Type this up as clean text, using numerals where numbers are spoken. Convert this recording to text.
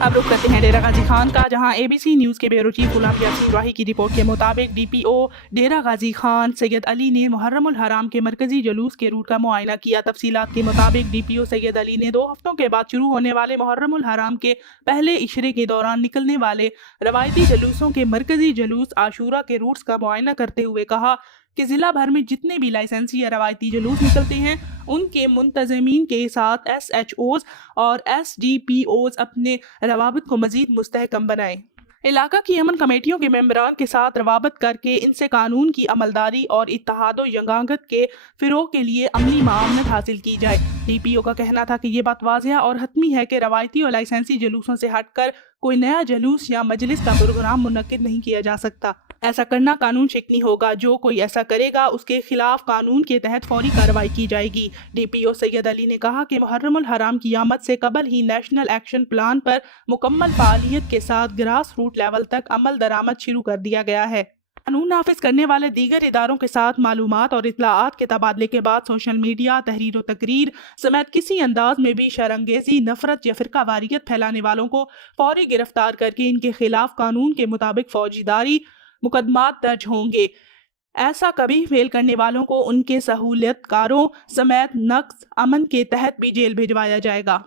اب رخ کرتے ہیں ڈیرہ غازی خان کا، جہاں ABC نیوز کے بیورو چیف غلام یاسین راہی کی رپورٹ کے مطابق DPO ڈیرہ غازی خان سید علی نے محرم الحرام کے مرکزی جلوس کے روٹ کا معائنہ کیا۔ تفصیلات کے مطابق DPO سید علی نے 2 ہفتوں کے بعد شروع ہونے والے محرم الحرام کے پہلے عشرے کے دوران نکلنے والے روایتی جلوسوں کے مرکزی جلوس عاشورہ کے روٹس کا معائنہ کرتے ہوئے کہا کہ ضلع بھر میں جتنے بھی لائسنسی یا روایتی جلوس نکلتے ہیں ان کے منتظمین کے ساتھ SHOs اور SDPOs اپنے روابط کو مزید مستحکم بنائیں۔ علاقہ کی امن کمیٹیوں کے ممبران کے ساتھ روابط کر کے ان سے قانون کی عملداری اور اتحاد و یگانگت کے فروغ کے لیے عملی معاونت حاصل کی جائے۔ DPO کا کہنا تھا کہ یہ بات واضح اور حتمی ہے کہ روایتی اور لائسنسی جلوسوں سے ہٹ کر کوئی نیا جلوس یا مجلس کا پروگرام منعقد نہیں کیا جا سکتا۔ ایسا کرنا قانون شکنی ہوگا۔ جو کوئی ایسا کرے گا اس کے خلاف قانون کے تحت فوری کارروائی کی جائے گی۔ DPO سید علی نے کہا کہ محرم الحرام کی آمد سے قبل ہی نیشنل ایکشن پلان پر مکمل فعالیت کے ساتھ گراس روٹ لیول تک عمل درآمد شروع کر دیا گیا ہے۔ قانون نافذ کرنے والے دیگر اداروں کے ساتھ معلومات اور اطلاعات کے تبادلے کے بعد سوشل میڈیا، تحریر و تقریر سمیت کسی انداز میں بھی شرانگیزی، نفرت یا فرقہ واریت پھیلانے والوں کو فوری گرفتار کر کے ان کے خلاف قانون کے مطابق فوجداری مقدمات درج ہوں گے۔ ایسا کبھی فیل کرنے والوں کو ان کے سہولت کاروں سمیت نقض امن کے تحت بھی جیل بھجوایا جائے گا۔